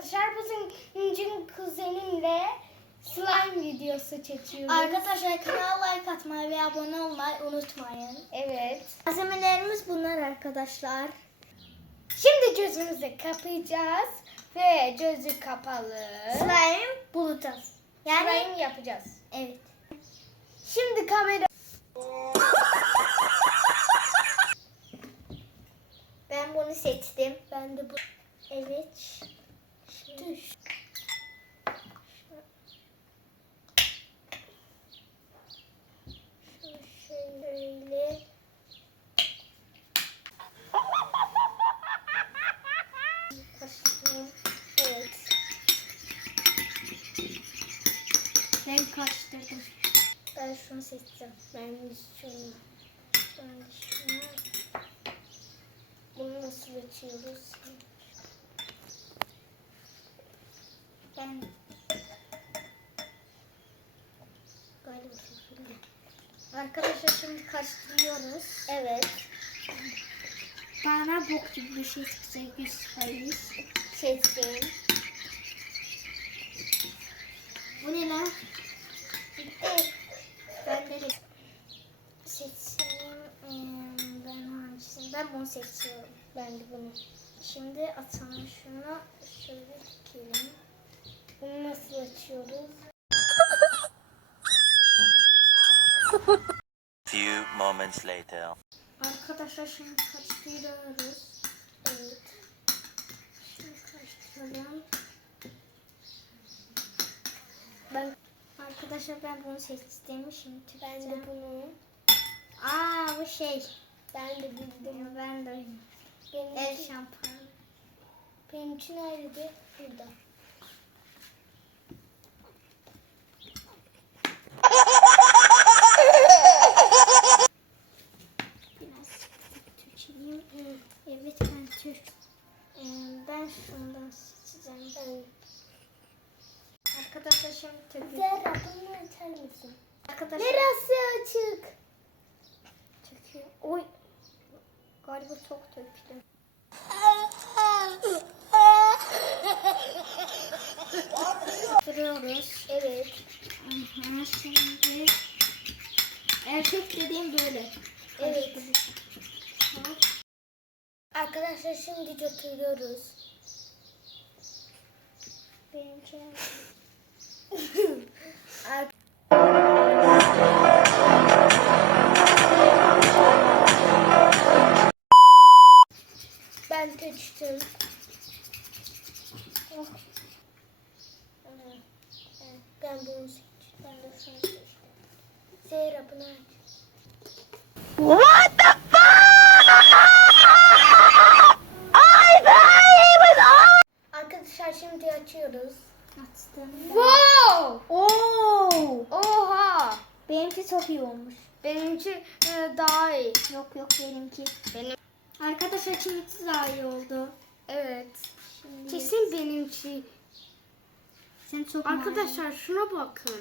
arkadaşlar bugün kuzenimle slime videosu çekiyoruz. Arkadaşlar kanala like atmayı ve abone olmayı unutmayın. Evet. Malzemelerimiz bunlar arkadaşlar. Şimdi gözümüzü kapayacağız ve gözü kapalı Slime bulacağız. Yani slime yapacağız. evet. Şimdi kamera Ben bunu seçtim. Ben de bu. Evet. Şu şöyle. Evet. ben kaçtırdım. Ben şunu seçeceğim. Ben şunu. Ben şunu. Bunu nasıl açıyoruz? Galiba şöyle. Arkadaşlar şimdi karıştırıyoruz. Evet. Bana bok gibi bir şey çıksa gösteririz. Seçtim. Bu ne lan? Bitti. Ben de seçeyim. Ee, Ben hangisini? Ben bunu seçiyorum. Ben de bunu. Şimdi atalım şunu. Şöyle dikelim. Bunu nasıl açıyoruz? Few moments later. Arkadaşlar şimdi karıştırıyoruz. Evet. Şimdi karıştıralım. Ben Arkadaşlar ben bunu seçtim. Şimdi ben de bunu. Aa bu şey. Ben de bildim. Ben de Benim el için, şampuanı. benim için ayrıydı. Burada. Biraz Türkçeliyim. Ben Türk. Ee, ben şundan seçeceğim. Ben. Arkadaşlar şimdi töküyorum. Zehra bunu açar mısın? Arkadaşlar Neresi açık? töküyor. Oy. Galiba çok döktüm. Arkadaşlar şimdi götürüyoruz. Ben Evet. Ben bunu seçtim. ben de şunu seçtim. Zehra bunu aç. Arkadaşlar Benimki çok iyi olmuş. Benimki e, daha iyi. Yok yok benimki. Benim. Arkadaşlar kimisi daha iyi oldu. Evet. Şimdi Kesin benimki. sen çok Arkadaşlar şuna bakın.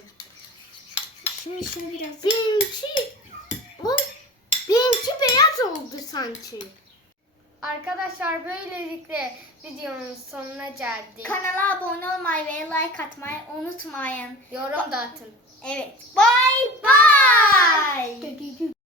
Şimdi şunu biraz Benimki. O, benimki beyaz oldu sanki. Arkadaşlar böylelikle videonun sonuna geldik. kanala abone olmayı ve like atmayı unutmayın. Yorum da atın. Evet. Bye bye.